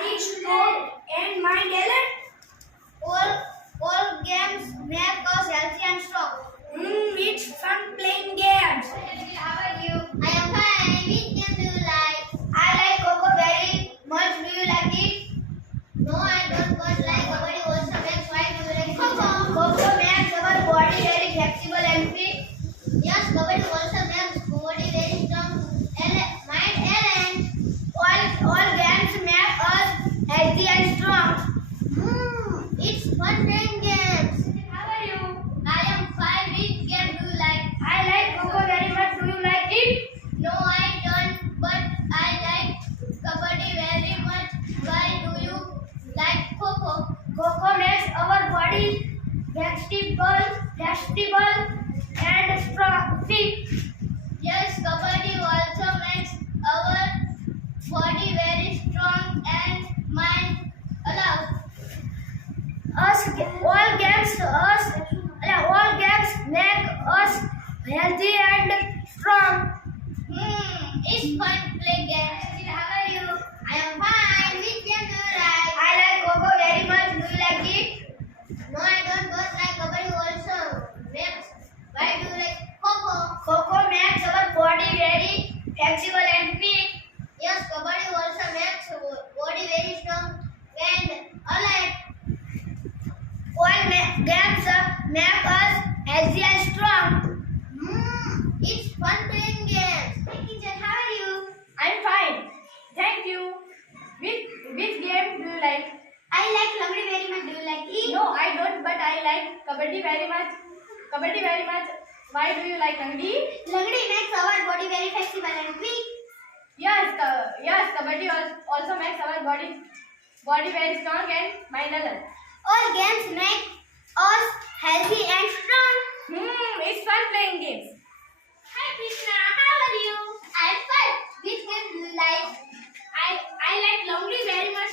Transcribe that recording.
body strong and mind alert. All games make us healthy and strong. It's fun playing games. How are you? I am fine. Which game do you like? I like Coco very much. Do you like it? No, I don't. But like Kabaddi also makes. Why do you like Coco? Coco makes our body very flexible and fit. Yes, Kabaddi also makes body very strong and mind alert. All games make us healthy and strong. It's fun playing games. How are you? I am fine. Which game do you like? I like Coco very much. Do you like it? No, I don't. But I like Kabaddi very much. Why do you like Coco? Coco makes our body flexible and strong. Fit. Yes, Kabaddi also makes our body very strong and mind alert. All games make us healthy and strong. It's fun to play games. How are you? I am fine. Which game do you like? I like Coco very much. Do you like it? No, I don't. But like Kabaddi also makes. Why do you like Coco? Coco makes our body very flexible and fit. Yes, Kabaddi also makes body very strong and alert. Games make us healthy and strong. It's fun playing games. Hey, teacher, how are you? I'm fine. Thank you. Which game do you like? I like Langdi very much. Do you like it? No, I don't, but I like Kabaddi very much. Kabaddi very much. Why do you like Langdi? Langdi makes our body very flexible and quick. Yes, Kabaddi also makes our body very strong and mind alert. All games make us healthy and strong. It's fun playing games. Hi Krishna, how are you? I'm fine. Which game do you like? I like Langdi very much.